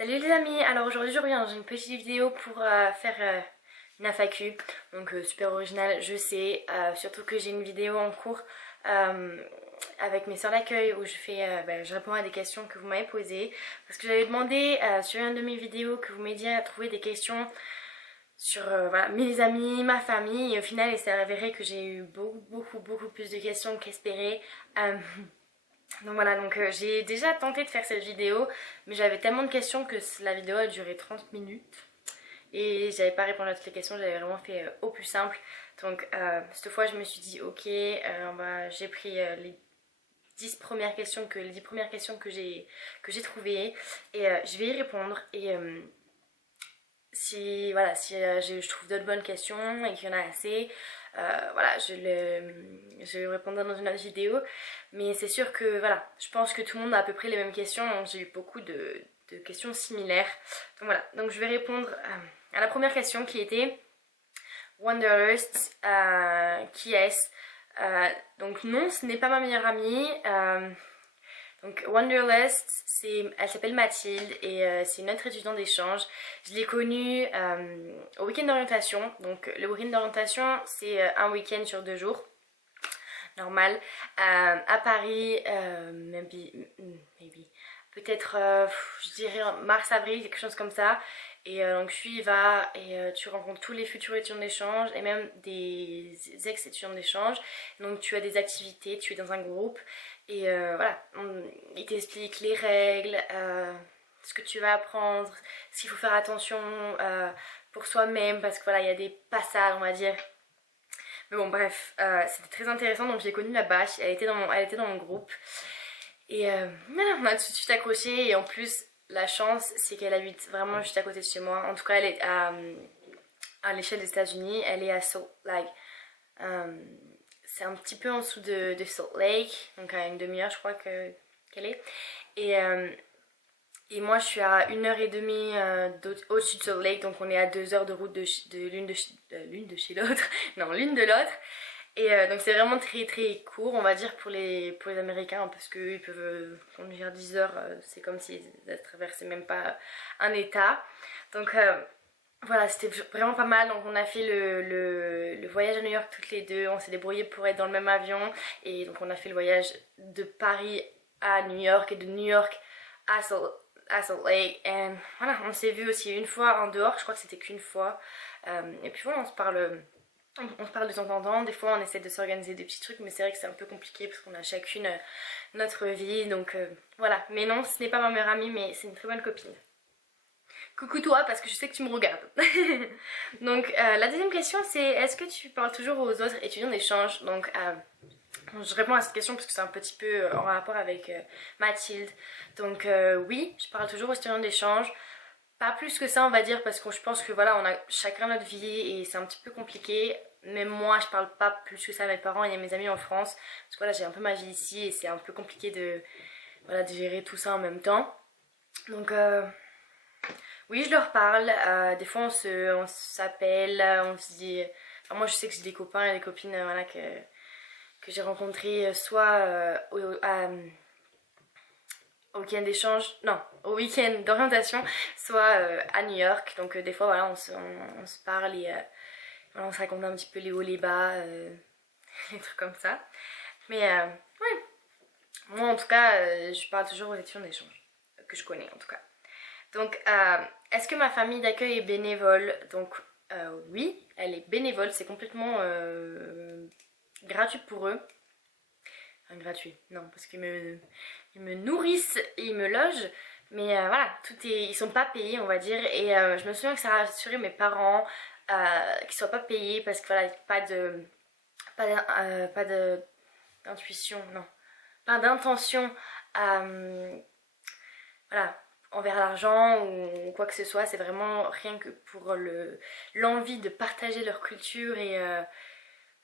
Salut les amis, alors aujourd'hui je reviens dans une petite vidéo pour faire une FAQ, donc super original je sais, surtout que j'ai une vidéo en cours avec mes soeurs d'accueil où je réponds à des questions que vous m'avez posées, parce que j'avais demandé sur une de mes vidéos que vous m'aidiez à trouver des questions sur voilà, mes amis, ma famille, et au final il s'est avéré que j'ai eu beaucoup plus de questions qu'espéré. Donc voilà, j'ai déjà tenté de faire cette vidéo, mais j'avais tellement de questions que la vidéo a duré 30 minutes. Et j'avais pas répondu à toutes les questions, j'avais vraiment fait au plus simple. Donc cette fois je me suis dit ok, j'ai pris les 10 premières questions que j'ai trouvées et je vais y répondre. Et si je trouve d'autres bonnes questions et qu'il y en a assez, voilà, je vais répondre dans une autre vidéo. Mais c'est sûr que voilà, je pense que tout le monde a à peu près les mêmes questions, donc j'ai eu beaucoup de questions similaires. Donc voilà, donc je vais répondre à la première question qui était Wanderlust, qui est-ce? Donc non, ce n'est pas ma meilleure amie. Donc Wanderlust, elle s'appelle Mathilde et c'est une autre étudiante d'échange. Je l'ai connue au week-end d'orientation. Donc le week-end d'orientation, c'est un week-end sur 2 jours, normal, à Paris, maybe. Peut-être, je dirais mars-avril, quelque chose comme ça. Et donc tu y vas et tu rencontres tous les futurs étudiants d'échange et même des ex-étudiants d'échange. Donc tu as des activités, tu es dans un groupe et voilà, il t'explique les règles, ce que tu vas apprendre, ce qu'il faut faire attention pour soi-même parce que voilà, il y a des passages, on va dire. Mais bon, bref, c'était très intéressant. Donc, je l'ai connue là-bas. Elle était dans mon groupe. Et voilà, on a tout de suite accroché. Et en plus, la chance, c'est qu'elle habite vraiment juste à côté de chez moi. En tout cas, elle est à l'échelle des États-Unis. Elle est à Salt Lake. C'est un petit peu en dessous de Salt Lake. Donc, à une demi-heure, je crois qu'elle est. Et moi, je suis à 1h30 au-dessus de Salt Lake, donc on est à 2 heures de route de l'une de chez l'autre. Non, l'une de l'autre. Et donc c'est vraiment très court, on va dire, pour les Américains, parce qu'eux, ils peuvent conduire 10 heures, c'est comme s'ils traversaient même pas un état. Donc voilà, c'était vraiment pas mal. Donc on a fait le voyage à New York toutes les deux, on s'est débrouillé pour être dans le même avion. Et donc on a fait le voyage de Paris à New York et de New York à Salt Lake. Et voilà, on s'est vu aussi une fois en dehors, je crois que c'était qu'une fois. Et puis voilà, on se parle de temps en temps. Des fois on essaie de s'organiser des petits trucs, mais c'est vrai que c'est un peu compliqué parce qu'on a chacune notre vie. Donc voilà, mais non, ce n'est pas ma meilleure amie, mais c'est une très bonne copine. Coucou toi, parce que je sais que tu me regardes. Donc la deuxième question c'est, est-ce que tu parles toujours aux autres étudiants d'échange? Donc je réponds à cette question parce que c'est un petit peu en rapport avec Mathilde. Donc oui, je parle toujours aux étudiants d'échange. Pas plus que ça on va dire, parce que je pense que voilà, on a chacun notre vie et c'est un petit peu compliqué. Même moi je parle pas plus que ça à mes parents et à mes amis en France, parce que voilà, j'ai un peu ma vie ici et c'est un peu compliqué de gérer tout ça en même temps. Donc oui, je leur parle, des fois on s'appelle, on se dit... Enfin, moi je sais que j'ai des copains et des copines voilà, que j'ai rencontrés soit au week-end d'échange, non, au week-end d'orientation, soit à New York. Donc des fois voilà, on se parle et voilà, on se raconte un petit peu les hauts, les bas, des trucs comme ça. Mais ouais, moi en tout cas, je parle toujours aux étudiants d'échange, que je connais en tout cas. Donc est-ce que ma famille d'accueil est bénévole? Donc oui, elle est bénévole, c'est complètement gratuit pour eux. Enfin, gratuit, non, parce qu'ils me nourrissent et ils me logent. Mais voilà, ils sont pas payés, on va dire. Et je me souviens que ça a rassuré mes parents qu'ils soient pas payés parce que voilà, pas d'intuition, non, pas d'intention voilà, envers l'argent ou quoi que ce soit. C'est vraiment rien que pour l'envie de partager leur culture et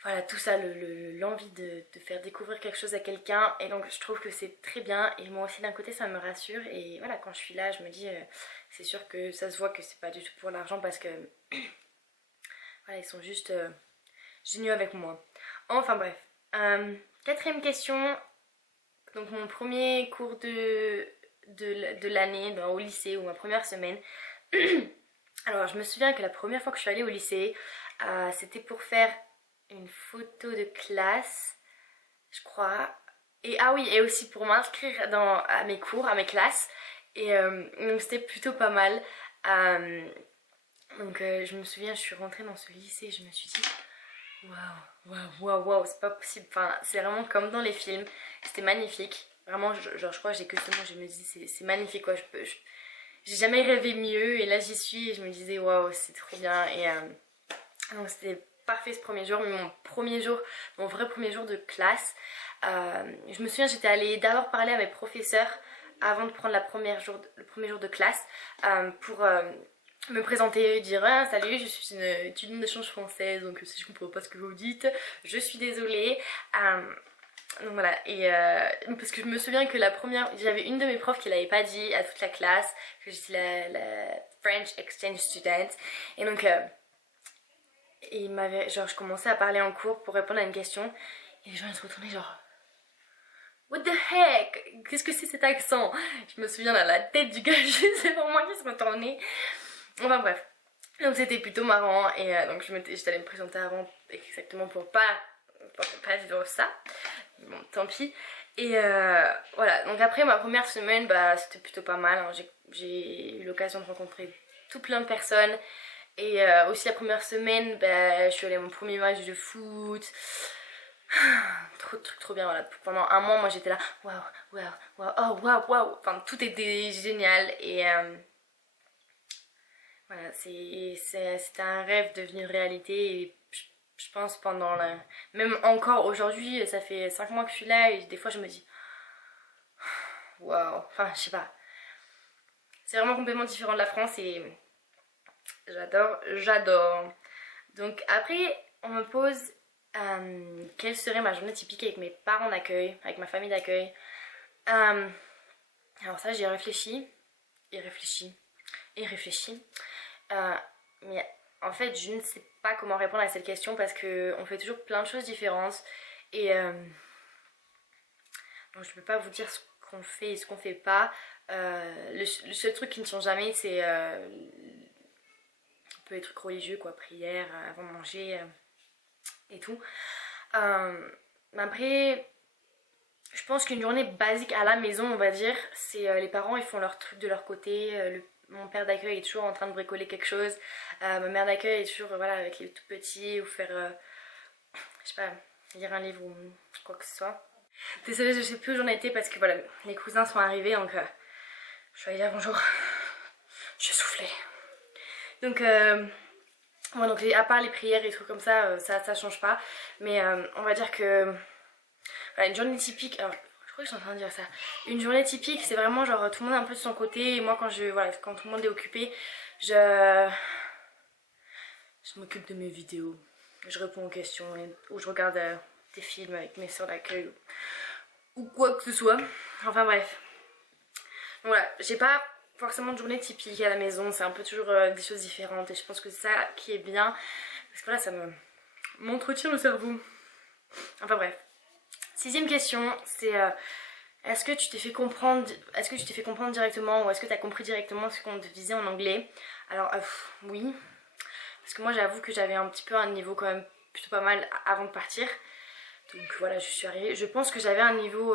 voilà, tout ça, l'envie de faire découvrir quelque chose à quelqu'un. Et donc je trouve que c'est très bien, et moi aussi d'un côté ça me rassure. Et voilà, quand je suis là je me dis c'est sûr que ça se voit que c'est pas du tout pour l'argent, parce que voilà, ils sont juste géniaux avec moi. Enfin bref, quatrième question. Donc mon premier cours de l'année au lycée, ou ma première semaine. Alors je me souviens que la première fois que je suis allée au lycée, c'était pour faire une photo de classe, je crois. Et ah oui, et aussi pour m'inscrire à mes cours, à mes classes. Et donc c'était plutôt pas mal. Donc je me souviens, je suis rentrée dans ce lycée, je me suis dit waouh, c'est pas possible. Enfin, c'est vraiment comme dans les films. C'était magnifique. Vraiment, genre je crois que j'ai que ce mot, je me dis c'est magnifique quoi. J'ai jamais rêvé mieux et là j'y suis et je me disais waouh, c'est trop bien. Et donc c'était parfait ce premier jour, mais mon vrai premier jour de classe. Je me souviens, j'étais allée d'abord parler à mes professeurs avant de prendre le premier jour de classe pour me présenter, dire salut, je suis une étudiante d'échange française, donc si je comprends pas ce que vous dites, je suis désolée. Donc voilà, et parce que je me souviens que j'avais une de mes profs qui l'avait pas dit à toute la classe, que j'étais la French Exchange Student, et donc je commençais à parler en cours pour répondre à une question, et les gens ils se retournaient genre what the heck, qu'est-ce que c'est cet accent? Je me souviens la tête du gars, c'est pour moi qui se retournait. Enfin bref, donc c'était plutôt marrant, et donc j'étais allée me présenter avant exactement pour pas vivre ça. Bon, tant pis. Et voilà, donc après ma première semaine, c'était plutôt pas mal, hein. J'ai eu l'occasion de rencontrer tout plein de personnes. Et aussi la première semaine, je suis allée à mon premier match de foot. Trop de trucs trop bien, voilà. Pendant un mois, moi j'étais là, waouh. Enfin, tout était génial. Et voilà, c'était un rêve devenu une réalité. Et je pense même encore aujourd'hui, ça fait 5 mois que je suis là et des fois je me dis waouh, enfin je sais pas, c'est vraiment complètement différent de la France et j'adore. Donc après on me pose quelle serait ma journée typique avec mes parents d'accueil, avec ma famille d'accueil. Alors ça j'ai réfléchi mais en fait je ne sais pas comment répondre à cette question parce qu'on fait toujours plein de choses différentes et donc je peux pas vous dire ce qu'on fait et ce qu'on fait pas. Le seul truc qui ne change jamais c'est un peu les trucs religieux quoi, prière avant de manger et tout. Mais après je pense qu'une journée basique à la maison on va dire c'est les parents ils font leur truc de leur côté, mon père d'accueil est toujours en train de bricoler quelque chose. Ma mère d'accueil est toujours voilà, avec les tout petits ou faire, je sais pas, lire un livre ou quoi que ce soit. Désolée, je sais plus où j'en étais parce que voilà, les cousins sont arrivés donc je suis allée dire bonjour. Je soufflais. Donc, ouais, donc à part les prières et trucs comme ça change pas. Mais on va dire que voilà, une journée typique. Alors, je crois que je suis en train de dire ça. Une journée typique, c'est vraiment genre tout le monde est un peu de son côté. Et moi, quand tout le monde est occupé, je m'occupe de mes vidéos. Je réponds aux questions ou je regarde des films avec mes soeurs d'accueil ou quoi que ce soit. Enfin bref. Donc voilà, j'ai pas forcément de journée typique à la maison. C'est un peu toujours des choses différentes. Et je pense que c'est ça qui est bien. Parce que là, ça m'entretient le cerveau. Enfin bref. 6ème question, c'est est-ce que tu t'es fait comprendre directement ou est-ce que tu as compris directement ce qu'on te disait en anglais? Alors oui, parce que moi j'avoue que j'avais un petit peu un niveau quand même plutôt pas mal avant de partir. Donc voilà, je suis arrivée. Je pense que j'avais un niveau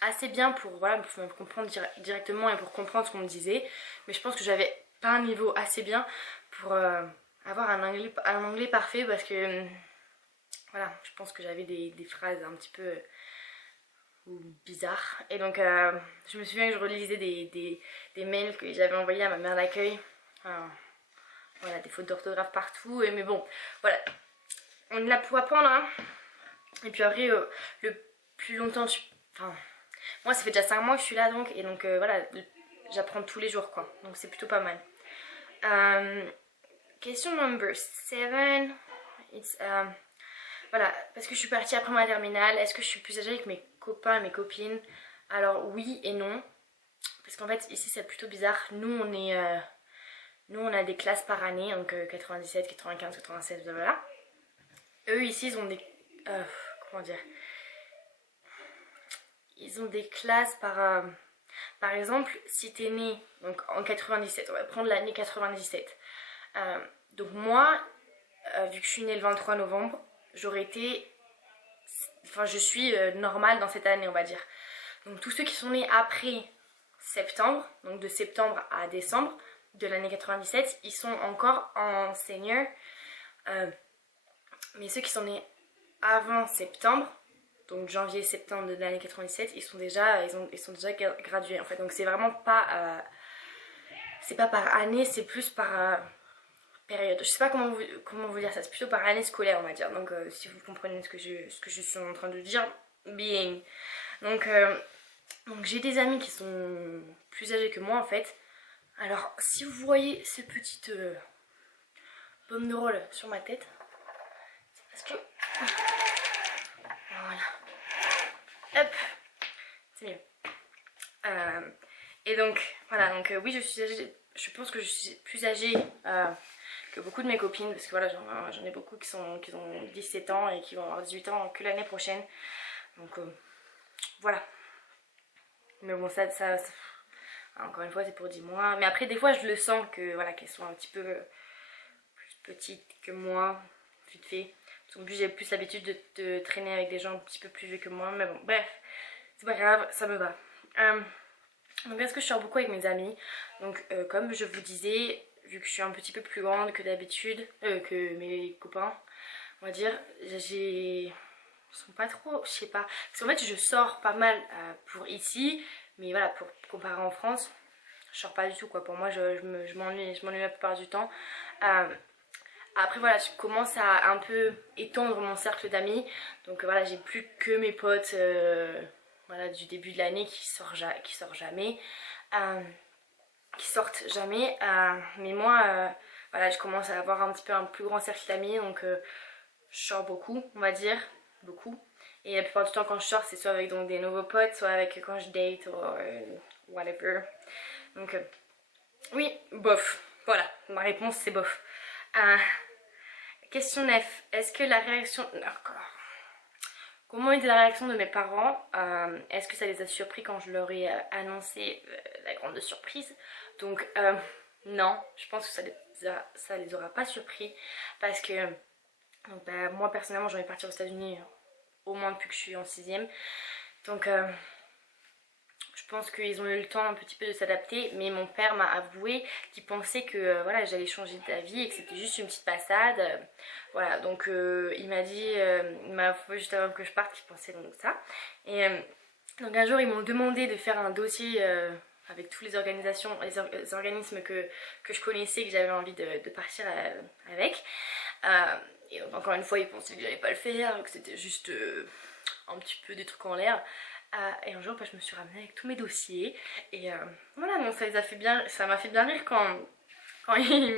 assez bien pour me comprendre directement et pour comprendre ce qu'on me disait. Mais je pense que j'avais pas un niveau assez bien pour avoir un anglais parfait parce que voilà, je pense que j'avais des phrases un petit peu bizarres. Et donc je me souviens que je relisais des mails que j'avais envoyés à ma mère d'accueil. Voilà, des fautes d'orthographe partout. Mais bon, voilà. On est là pour apprendre. Hein. Et puis après, le plus longtemps... Enfin, moi, ça fait déjà 5 mois que je suis là, donc. Et donc, voilà, j'apprends tous les jours, quoi. Donc, c'est plutôt pas mal. Question number 7. Voilà, parce que je suis partie après ma terminale, est-ce que je suis plus âgée avec mes copains et mes copines? Alors, oui et non. Parce qu'en fait, ici, c'est plutôt bizarre. Nous, on a des classes par année, donc 97, 95, 96, voilà. Eux, ici, ils ont des... comment dire? Ils ont des classes par Par exemple, si t'es né donc, en 97, on va prendre l'année 97. Donc moi, vu que je suis née le 23 novembre, j'aurais été... Enfin, je suis normale dans cette année, on va dire. Donc tous ceux qui sont nés après septembre, donc de septembre à décembre de l'année 97, ils sont encore en senior. Mais ceux qui sont nés avant septembre, donc janvier-septembre de l'année 97, ils sont déjà gradués en fait. Donc c'est vraiment pas... c'est pas par année, c'est plus par période. Je sais pas comment vous dire ça, c'est plutôt par année scolaire on va dire. Donc si vous comprenez ce que je suis en train de dire, bien. Donc j'ai des amis qui sont plus âgés que moi en fait. Alors si vous voyez ces petites pommes de rôle sur ma tête, c'est parce que... Voilà. Hop. C'est mieux. Et donc, voilà, donc oui, je suis âgée, je pense que je suis plus âgée que beaucoup de mes copines, parce que voilà, j'en ai beaucoup qui ont 17 ans et qui vont avoir 18 ans que l'année prochaine. Donc, voilà. Mais bon, ça, encore une fois, c'est pour 10 mois. Mais après, des fois, je le sens que, voilà, qu'elles sont un petit peu plus petites que moi, vite fait. En plus, j'ai plus l'habitude de traîner avec des gens un petit peu plus vieux que moi. Mais bon, bref, c'est pas grave, ça me va. Donc est-ce que je sors beaucoup avec mes amis? Donc comme je vous disais, vu que je suis un petit peu plus grande que d'habitude, que mes copains, on va dire, ils sont pas trop, je sais pas. Parce qu'en fait je sors pas mal pour ici, mais voilà, pour comparer en France, je sors pas du tout quoi. Pour moi je m'ennuie la plupart du temps. Après voilà, je commence à un peu étendre mon cercle d'amis. Donc voilà, j'ai plus que mes potes voilà, du début de l'année qui sortent jamais. Mais moi, voilà, je commence à avoir un petit peu un plus grand cercle d'amis. Donc je sors beaucoup, on va dire. Beaucoup. Et la plupart du temps quand je sors, c'est soit avec donc, des nouveaux potes, soit avec quand je date ou whatever. Donc oui, bof. Voilà, ma réponse c'est bof. Question 9. Est-ce que la réaction... Comment était la réaction de mes parents? Est-ce que ça les a surpris quand je leur ai annoncé la grande surprise? Donc non, je pense que ça les aura pas surpris. Parce que donc, moi personnellement j'ai envie de partir aux États-Unis au moins depuis que je suis en 6ème. Donc je pense qu'ils ont eu le temps un petit peu de s'adapter, mais mon père m'a avoué qu'il pensait que voilà, j'allais changer d'avis et que c'était juste une petite passade. Voilà, donc il m'a dit, il m'a avoué juste avant que je parte qu'il pensait donc ça. Et donc un jour ils m'ont demandé de faire un dossier avec tous les organisations, les organismes que je connaissais, que j'avais envie de partir avec. Et donc encore une fois ils pensaient que j'allais pas le faire, que c'était juste un petit peu des trucs en l'air. Et un jour je me suis ramenée avec tous mes dossiers et voilà, donc ça m'a fait bien rire quand ils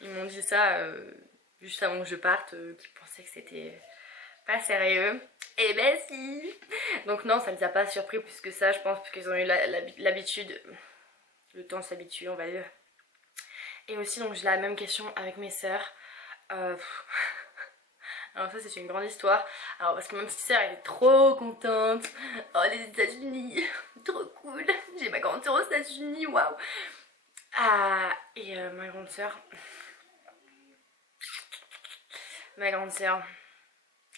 m'ont dit ça juste avant que je parte, qu'ils pensaient que c'était pas sérieux. Et ben si. Donc non, ça les a pas surpris plus que ça, je pense, parce qu'ils ont eu l'habitude, le temps de s'habituer on va dire. Et aussi donc j'ai la même question avec mes sœurs. Alors ça c'est une grande histoire. Alors parce que ma petite sœur elle est trop contente. Oh les États-Unis, trop cool. J'ai ma grande sœur aux États-Unis, waouh. Et ma grande sœur,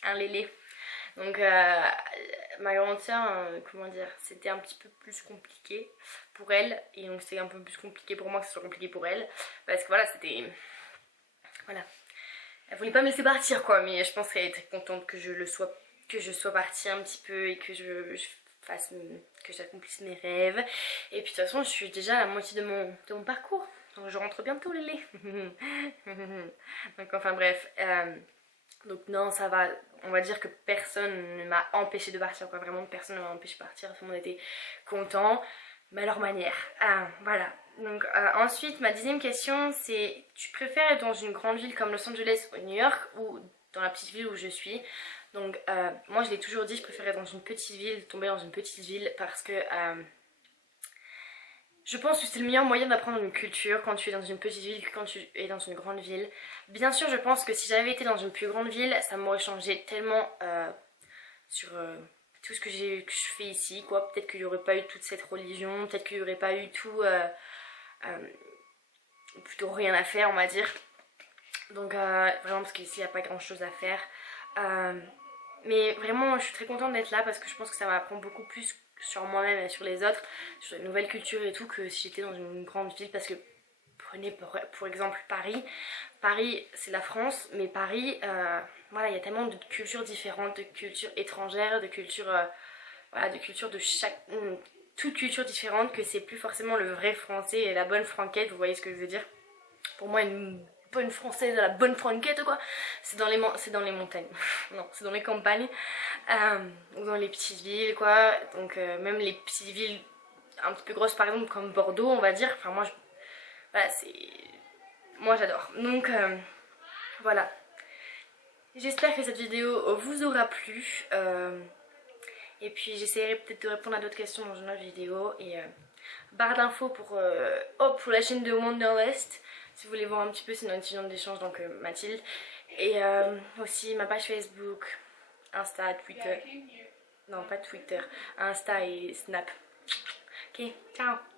un lélé. Donc ma grande sœur, comment dire, c'était un petit peu plus compliqué pour elle. Et donc c'est un peu plus compliqué pour moi que ce soit compliqué pour elle. Parce que voilà, c'était... Voilà. Elle voulait pas me laisser partir quoi, mais je pense qu'elle était contente que je sois partie un petit peu et que que j'accomplisse mes rêves. Et puis de toute façon je suis déjà à la moitié de mon parcours, donc je rentre bientôt Lélé. Donc enfin bref, donc non ça va, on va dire que personne ne m'a empêché de partir quoi, vraiment personne ne m'a empêché de partir, tout le monde était content, mais à leur manière. Voilà. Donc ensuite ma 10ème question c'est: tu préfères être dans une grande ville comme Los Angeles ou New York ou dans la petite ville où je suis? Donc moi je l'ai toujours dit, je préfère être dans une petite ville, tomber dans une petite ville parce que je pense que c'est le meilleur moyen d'apprendre une culture quand tu es dans une petite ville que quand tu es dans une grande ville. Bien sûr je pense que si j'avais été dans une plus grande ville ça m'aurait changé tellement sur tout ce que je fais ici, quoi. Peut-être qu'il n'y aurait pas eu toute cette religion, peut-être qu'il n'y aurait pas eu tout, plutôt rien à faire, on va dire. Donc vraiment parce qu'ici il n'y a pas grand chose à faire. Mais vraiment je suis très contente d'être là parce que je pense que ça m'apprend beaucoup plus sur moi-même et sur les autres, sur les nouvelles cultures et tout, que si j'étais dans une grande ville. Parce que prenez pour exemple Paris. Paris c'est la France, mais Paris, voilà, il y a tellement de cultures différentes, de cultures étrangères, de cultures, voilà, de cultures de chaque... toute culture différente, que c'est plus forcément le vrai français et la bonne franquette, vous voyez ce que je veux dire. Pour moi une bonne française, la bonne franquette quoi, c'est dans les montagnes. Non, c'est dans les campagnes, ou dans les petites villes quoi. Donc même les petites villes un petit peu grosses par exemple comme Bordeaux on va dire, enfin moi voilà, moi j'adore. Donc voilà, j'espère que cette vidéo vous aura plu, et puis j'essaierai peut-être de répondre à d'autres questions dans une autre vidéo. Et barre d'infos pour la chaîne de Wanderlust si vous voulez voir un petit peu, c'est notre étudiante d'échange, donc Mathilde. Et aussi ma page Facebook, Insta, Twitter. Non, pas Twitter, Insta et Snap. Ok, ciao.